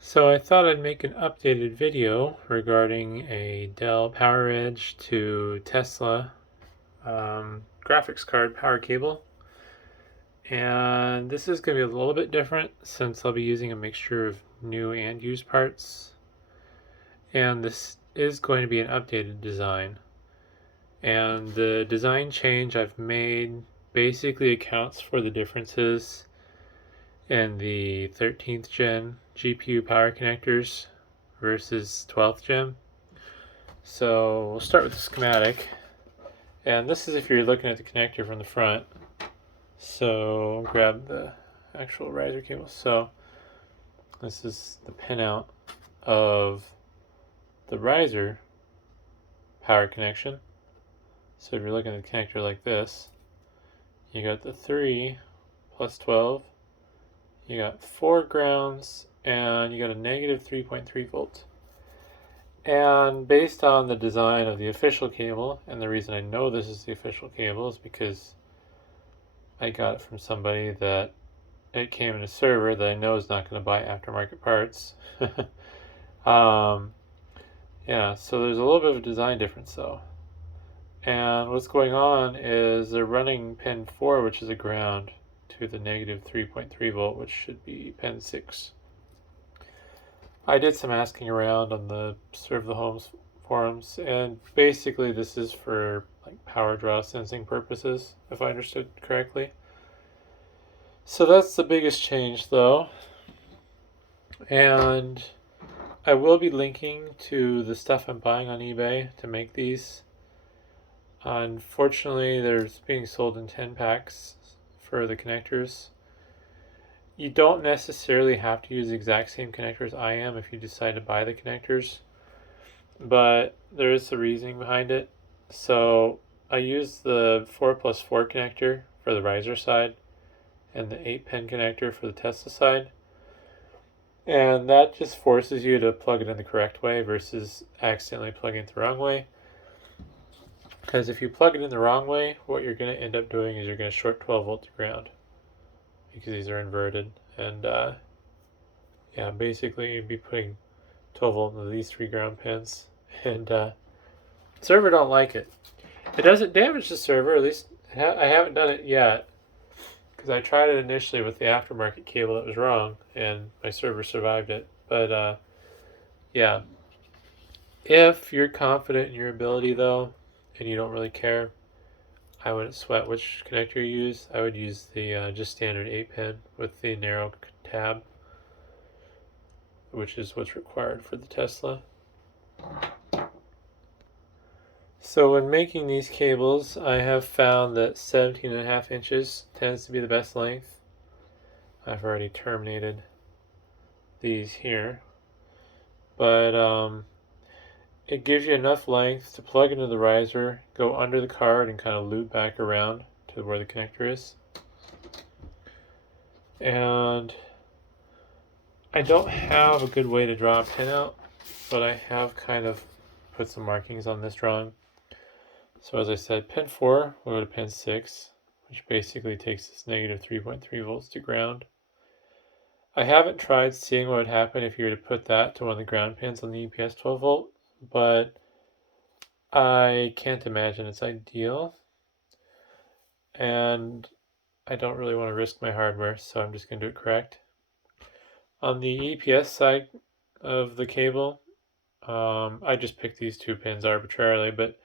So I thought I'd make an updated video regarding a Dell Poweredge to Tesla graphics card power cable. And this is going to be a little bit different since I'll be using a mixture of new and used parts. And this is going to be an updated design. And the design change I've made basically accounts for the differences in the 13th gen GPU power connectors versus 12th gen. So we'll start with the schematic. And this is if you're looking at the connector from the front. So grab the actual riser cable. So this is the pinout of the riser power connection. So if you're looking at the connector like this, you got the 3 plus 12, you got 4 grounds, and you got a negative 3.3 volts. And based on the design of the official cable, and the reason I know this is the official cable is because I got it from somebody that it came in a server that I know is not going to buy aftermarket parts. Yeah, so there's a little bit of a design difference though. And what's going on is they're running pin 4, which is a ground, to the negative 3.3 volt, which should be pin 6. I did some asking around on the Serve the Homes forums, and basically this is for like power draw sensing purposes, if I understood correctly. So that's the biggest change though. And I will be linking to the stuff I'm buying on eBay to make these. Unfortunately, they're being sold in 10 packs for the connectors. You don't necessarily have to use the exact same connectors I am if you decide to buy the connectors, but there is a reasoning behind it. So I use the 4+4 connector for the riser side and the 8-pin connector for the Tesla side. And that just forces you to plug it in the correct way versus accidentally plugging it the wrong way. Because if you plug it in the wrong way, what you're going to end up doing is you're going to short 12 volt to ground. Because these are inverted. And yeah, basically you'd be putting 12 volt into these 3 ground pins. And the server don't like it. It doesn't damage the server, at least I haven't done it yet. Because I tried it initially with the aftermarket cable that was wrong, and my server survived it. But yeah, if you're confident in your ability though, and you don't really care, I wouldn't sweat which connector you use. I would use the just standard 8-pin with the narrow tab, which is what's required for the Tesla. So when making these cables, I have found that 17.5 inches tends to be the best length. I've already terminated these here, but it gives you enough length to plug into the riser, go under the card, and kind of loop back around to where the connector is. And I don't have a good way to draw a pin out, but I have kind of put some markings on this drawing. So as I said, pin 4 will go to pin 6, which basically takes this negative 3.3 volts to ground. I haven't tried seeing what would happen if you were to put that to one of the ground pins on the EPS 12 volt, but I can't imagine it's ideal. And I don't really want to risk my hardware, so I'm just going to do it correct. On the EPS side of the cable, I just picked these 2 pins arbitrarily, but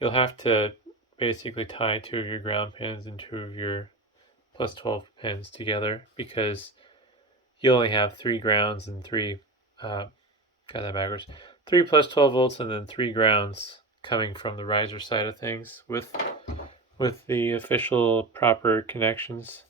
you'll have to basically tie 2 of your ground pins and 2 of your plus 12 pins together because you only have 3 grounds and 3, got that backwards, 3 plus 12 volts and then 3 grounds coming from the riser side of things with the official proper connections.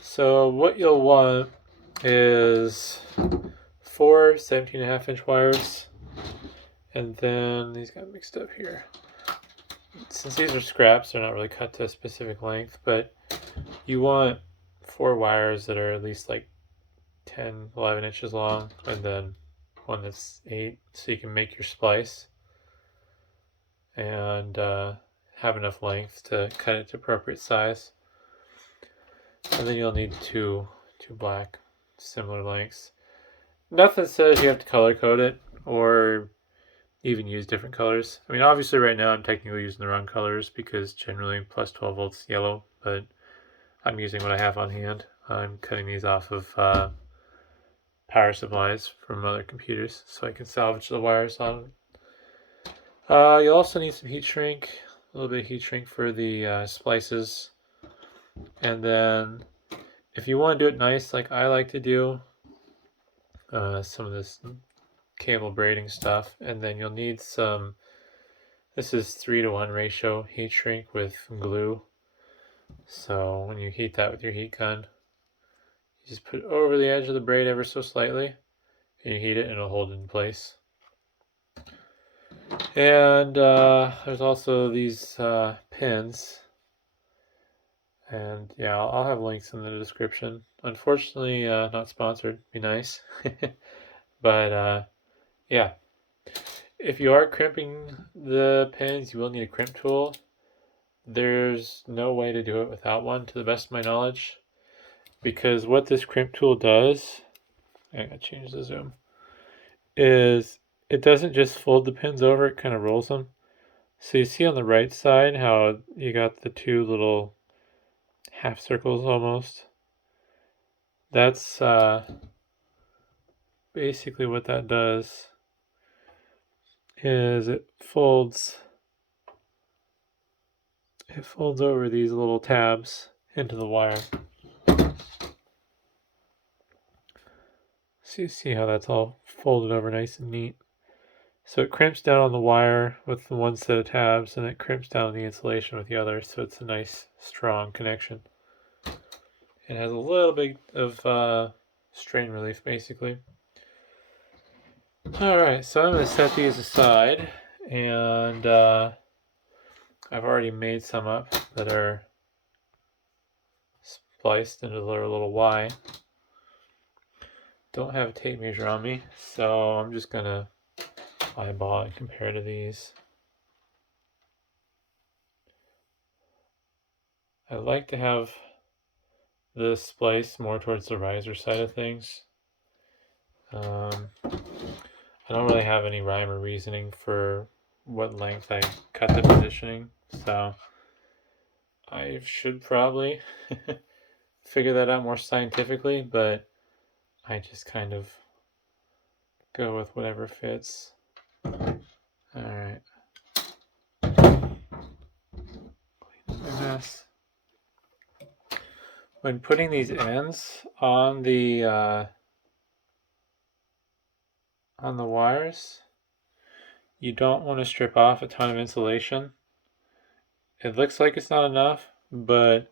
So what you'll want is 4 17.5 inch wires, and then these got mixed up here. Since these are scraps, they're not really cut to a specific length, but you want 4 wires that are at least like 10, 11 inches long, and then one that's 8, so you can make your splice and have enough length to cut it to appropriate size. And then you'll need two black, similar lengths. Nothing says you have to color code it or even use different colors. I mean, obviously right now I'm technically using the wrong colors because generally plus 12 volts yellow, but I'm using what I have on hand. I'm cutting these off of power supplies from other computers so I can salvage the wires on them. You'll also need some heat shrink, a little bit of heat shrink for the splices. And then if you want to do it nice like I like to do, some of this cable braiding stuff, and then you'll need some, this is 3:1 ratio heat shrink with glue. So when you heat that with your heat gun, you just put it over the edge of the braid ever so slightly, and you heat it and it'll hold it in place. And there's also these pins, and yeah, I'll have links in the description. Unfortunately, not sponsored. Be nice. But yeah, if you are crimping the pins, you will need a crimp tool. There's no way to do it without one, to the best of my knowledge, because what this crimp tool does, I gotta change the zoom, is it doesn't just fold the pins over, it kind of rolls them. So you see on the right side how you got the two little half circles almost. That's basically what that does, is it folds over these little tabs into the wire. So you see how that's all folded over nice and neat. So it crimps down on the wire with the one set of tabs, and it crimps down the insulation with the other, so it's a nice strong connection. It has a little bit of strain relief basically. Alright, so I'm going to set these aside, and I've already made some up that are spliced into their little Y. Don't have a tape measure on me, so I'm just going to eyeball and compare to these. I like to have the splice more towards the riser side of things. I don't really have any rhyme or reasoning for what length I cut the positioning, so I should probably figure that out more scientifically, but I just kind of go with whatever fits. Alright. Clean my mess. When putting these ends on the wires, you don't want to strip off a ton of insulation. It looks like it's not enough, but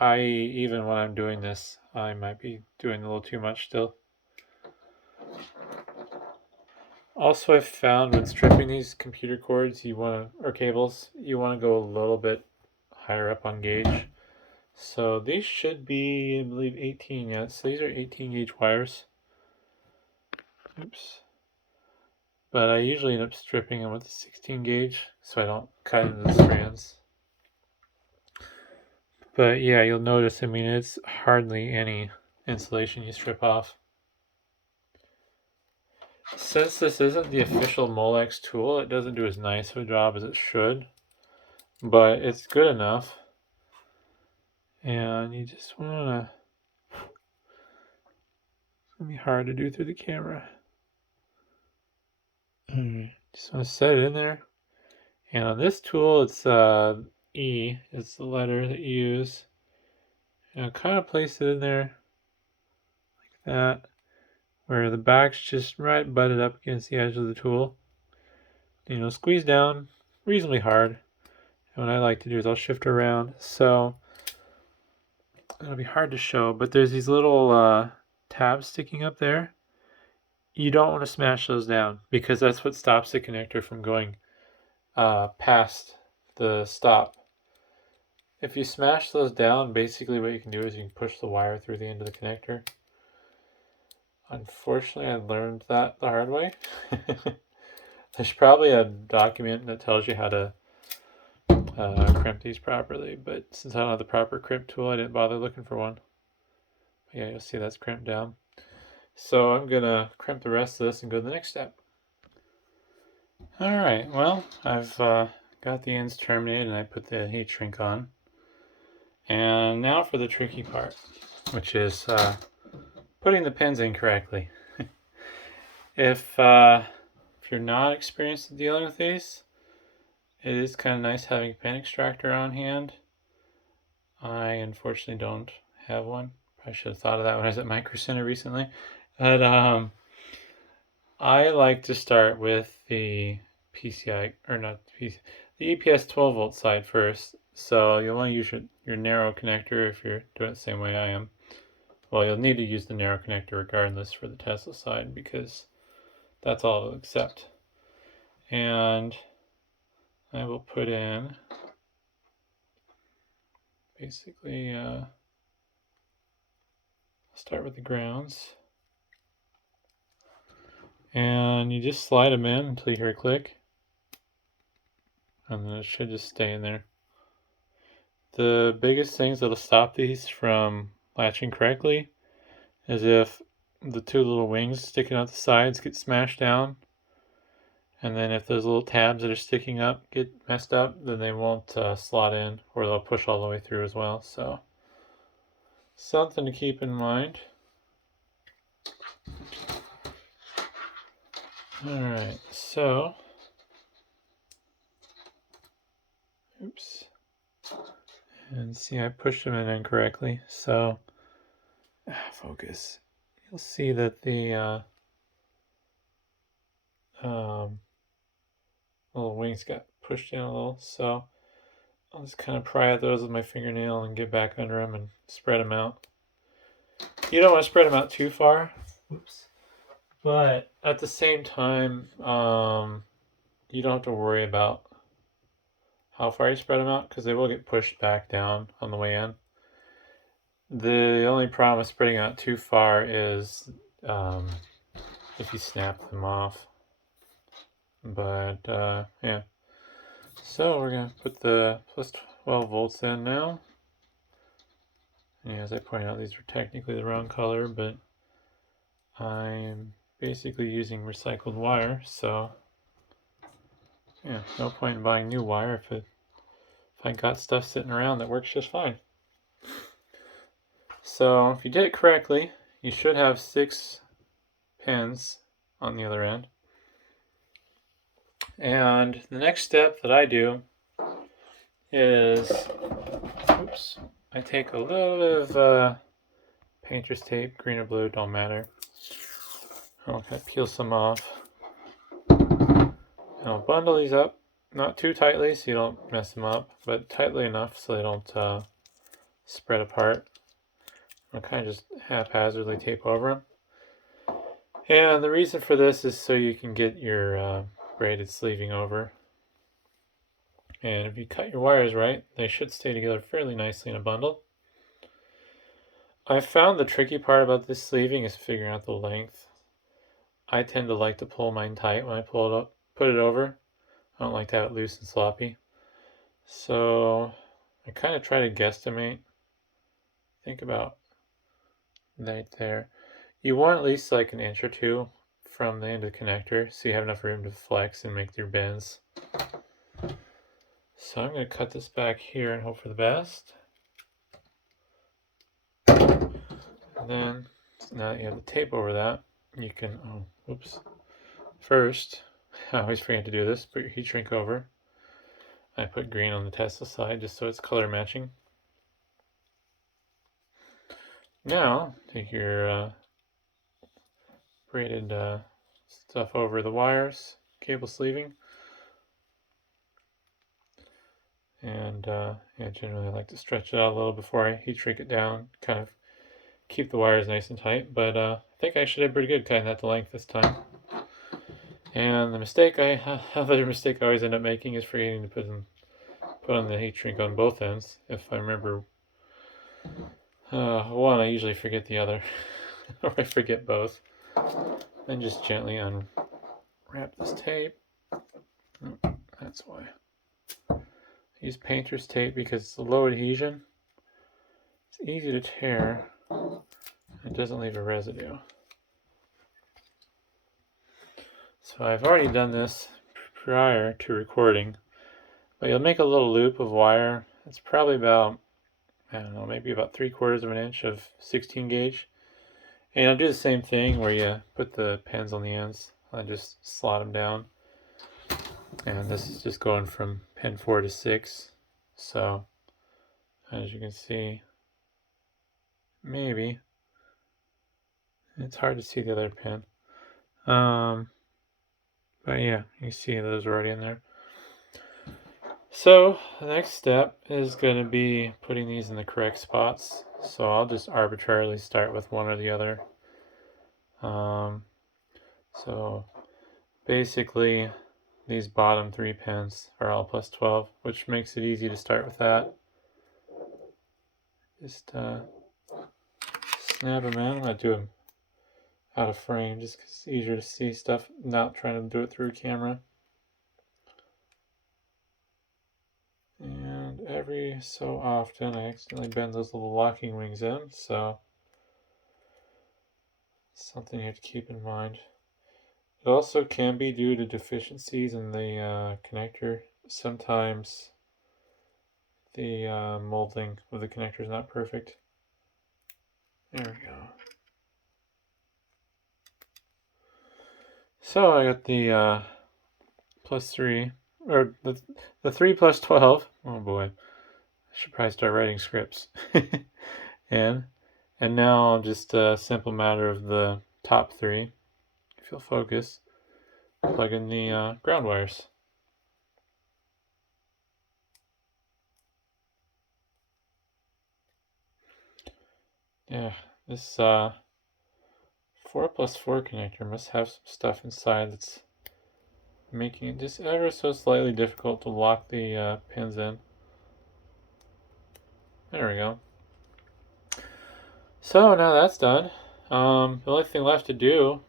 even when I'm doing this, I might be doing a little too much still. Also, I've found when stripping these computer cords, or cables, you want to go a little bit higher up on gauge. So these should be, I believe, 18. Yeah, so these are 18 gauge wires. Oops. But I usually end up stripping them with a 16 gauge, so I don't cut into the strands. But yeah, you'll notice, I mean, it's hardly any insulation you strip off. Since this isn't the official Molex tool, it doesn't do as nice of a job as it should, but it's good enough. And you just want to, it's going to be hard to do through the camera. Just want to set it in there. And on this tool, it's E is the letter that you use. And I'll kind of place it in there like that, where the back's just right butted up against the edge of the tool. Squeeze down reasonably hard. And what I like to do is I'll shift around. So it'll be hard to show, but there's these little tabs sticking up there. You don't want to smash those down because that's what stops the connector from going past the stop. If you smash those down, basically what you can do is you can push the wire through the end of the connector. Unfortunately, I learned that the hard way. There's probably a document that tells you how to crimp these properly, but since I don't have the proper crimp tool, I didn't bother looking for one. But yeah, you'll see that's crimped down. So I'm gonna crimp the rest of this and go to the next step. Alright, well, I've got the ends terminated and I put the heat shrink on. And now for the tricky part, which is putting the pins in correctly. If you're not experienced in dealing with these, it is kind of nice having a pin extractor on hand. I unfortunately don't have one. I should have thought of that when I was at Micro Center recently. But I like to start with the PCI, or not the PCI, the EPS 12 volt side first. So you'll want to use your narrow connector if you're doing it the same way I am. Well, you'll need to use the narrow connector regardless for the Tesla side because that's all it'll accept. And I will put in basically, start with the grounds. And you just slide them in until you hear a click. And then it should just stay in there. The biggest things that'll stop these from latching correctly is if the two little wings sticking out the sides get smashed down. And then if those little tabs that are sticking up get messed up, then they won't slot in, or they'll push all the way through as well. So something to keep in mind. Alright, so oops. And see, I pushed them in incorrectly. So focus. You'll see that the little wings got pushed in a little. So I'll just kind of pry at those with my fingernail and get back under them and spread them out. You don't want to spread them out too far. Oops. But at the same time, you don't have to worry about how far you spread them out because they will get pushed back down on the way in. The only problem with spreading out too far is if you snap them off. But yeah. So we're going to put the plus 12 volts in now. And as I pointed out, these are technically the wrong color, but I'm basically using recycled wire, so yeah, no point in buying new wire if I got stuff sitting around that works just fine. So if you did it correctly, you should have 6 pins on the other end. And the next step that I do is, oops, I take a little bit of painter's tape, green or blue, don't matter. I'll kind of peel some off. And I'll bundle these up, not too tightly so you don't mess them up, but tightly enough so they don't spread apart. I'll kind of just haphazardly tape over them. And the reason for this is so you can get your braided sleeving over. And if you cut your wires right, they should stay together fairly nicely in a bundle. I found the tricky part about this sleeving is figuring out the length. I tend to like to pull mine tight when I pull it up, put it over. I don't like to have it loose and sloppy. So I kind of try to guesstimate. Think about right there. You want at least like an inch or two from the end of the connector so you have enough room to flex and make your bends. So I'm going to cut this back here and hope for the best. And then, now that you have the tape over that, you can, first, I always forget to do this, put your heat shrink over. I put green on the Tesla side just so it's color matching. Now, take your braided stuff over the wires, cable sleeving. And yeah, generally I like to stretch it out a little before I heat shrink it down, kind of keep the wires nice and tight, but I think I actually did pretty good cutting that to length this time. And the mistake other mistake I always end up making is forgetting to put on the heat shrink on both ends. If I remember one, I usually forget the other, or I forget both. Then just gently unwrap this tape. Oh, that's why. use painter's tape because it's a low adhesion. It's easy to tear. It doesn't leave a residue. So I've already done this prior to recording, but you'll make a little loop of wire. It's probably about, I don't know, maybe about 3/4 of an inch of 16 gauge. And you'll do the same thing where you put the pins on the ends and just slot them down. And this is just going from pin 4 to 6. So, as you can see, maybe it's hard to see the other pin. But yeah, you see those are already in there. So the next step is going to be putting these in the correct spots. So I'll just arbitrarily start with one or the other. So basically these bottom 3 pins are all plus 12, which makes it easy to start with that. Just snap them in. I'm going to do them out of frame just because it's easier to see stuff, not trying to do it through a camera. And every so often I accidentally bend those little locking wings in, so something you have to keep in mind. It also can be due to deficiencies in the connector. Sometimes the molding of the connector is not perfect. There we go. So I got the plus 3, or the 3 plus 12. Oh boy, I should probably start writing scripts. and now just a simple matter of the top 3. If you'll focus, plug in the ground wires. Yeah, this 4 plus 4 connector must have some stuff inside that's making it just ever so slightly difficult to lock the pins in. There we go. So now that's done. The only thing left to do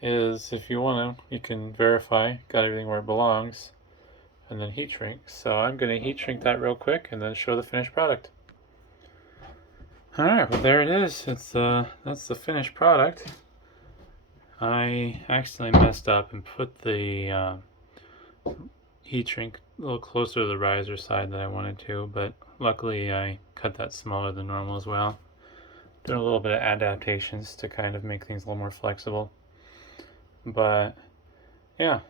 is, if you want to, you can verify got everything where it belongs, and then heat shrink. So I'm going to heat shrink that real quick and then show the finished product. Alright, well there it is. That's the finished product. I accidentally messed up and put the heat shrink a little closer to the riser side than I wanted to, but luckily I cut that smaller than normal as well. Doing a little bit of adaptations to kind of make things a little more flexible. But yeah,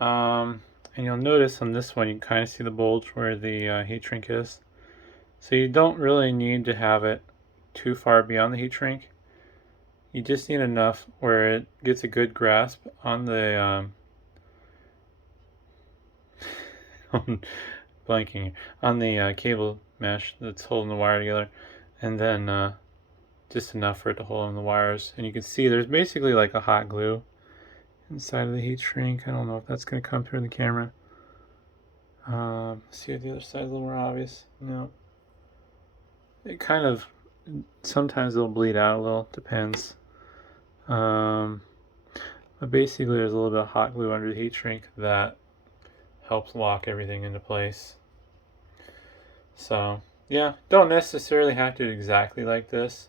and you'll notice on this one you can kind of see the bulge where the heat shrink is. So you don't really need to have it too far beyond the heat shrink. You just need enough where it gets a good grasp on the blanking on the cable mesh that's holding the wire together, and then just enough for it to hold on the wires. And you can see there's basically like a hot glue inside of the heat shrink. I don't know if that's going to come through in the camera. See if the other side is a little more obvious. No. It kind of, sometimes it'll bleed out a little, depends. But basically there's a little bit of hot glue under the heat shrink that helps lock everything into place. So yeah, don't necessarily have to do exactly like this,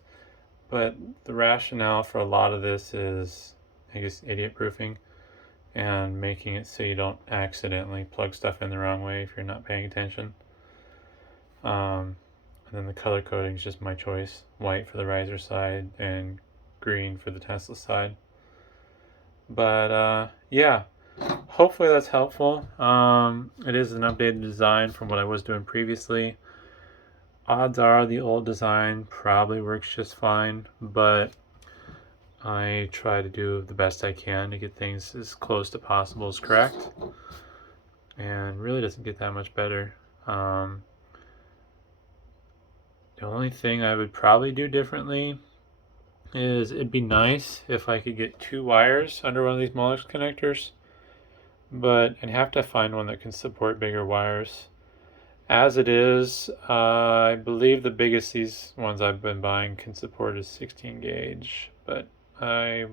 but the rationale for a lot of this is, I guess, idiot proofing and making it so you don't accidentally plug stuff in the wrong way if you're not paying attention. And then the color coding is just my choice. White for the riser side and green for the Tesla side. But yeah, hopefully that's helpful. It is an updated design from what I was doing previously. Odds are the old design probably works just fine, but I try to do the best I can to get things as close to possible as correct, and really doesn't get that much better. The only thing I would probably do differently is it'd be nice if I could get 2 wires under one of these Molex connectors, but I'd have to find one that can support bigger wires. As it is, I believe the biggest these ones I've been buying can support is 16 gauge, but I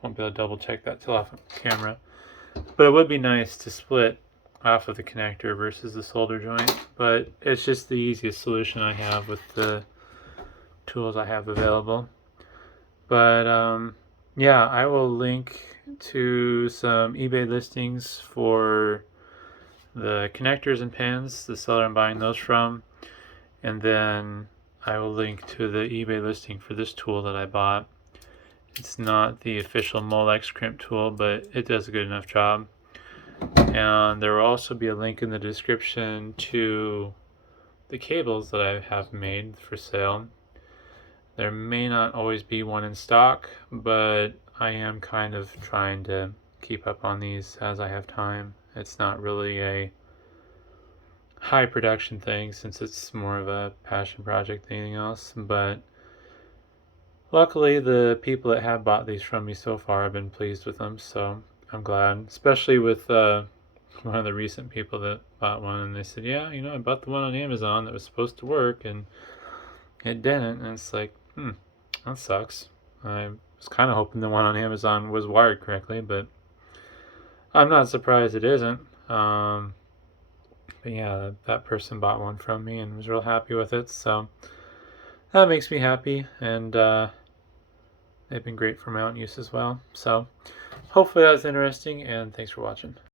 won't be able to double check that till off camera. But it would be nice to split off of the connector versus the solder joint, but it's just the easiest solution I have with the tools I have available. But yeah, I will link to some eBay listings for the connectors and pins, the seller I'm buying those from, and then I will link to the eBay listing for this tool that I bought. It's not the official Molex crimp tool, but it does a good enough job. And there will also be a link in the description to the cables that I have made for sale. There may not always be one in stock, but I am kind of trying to keep up on these as I have time. It's not really a high production thing since it's more of a passion project than anything else, but luckily the people that have bought these from me so far have been pleased with them, so I'm glad, especially with one of the recent people that bought one, and they said, yeah, you know, I bought the one on Amazon that was supposed to work and it didn't. And it's like, that sucks. I was kind of hoping the one on Amazon was wired correctly, but I'm not surprised it isn't. But yeah, that person bought one from me and was real happy with it, so that makes me happy. And they've been great for my own use as well. So hopefully that was interesting, and thanks for watching.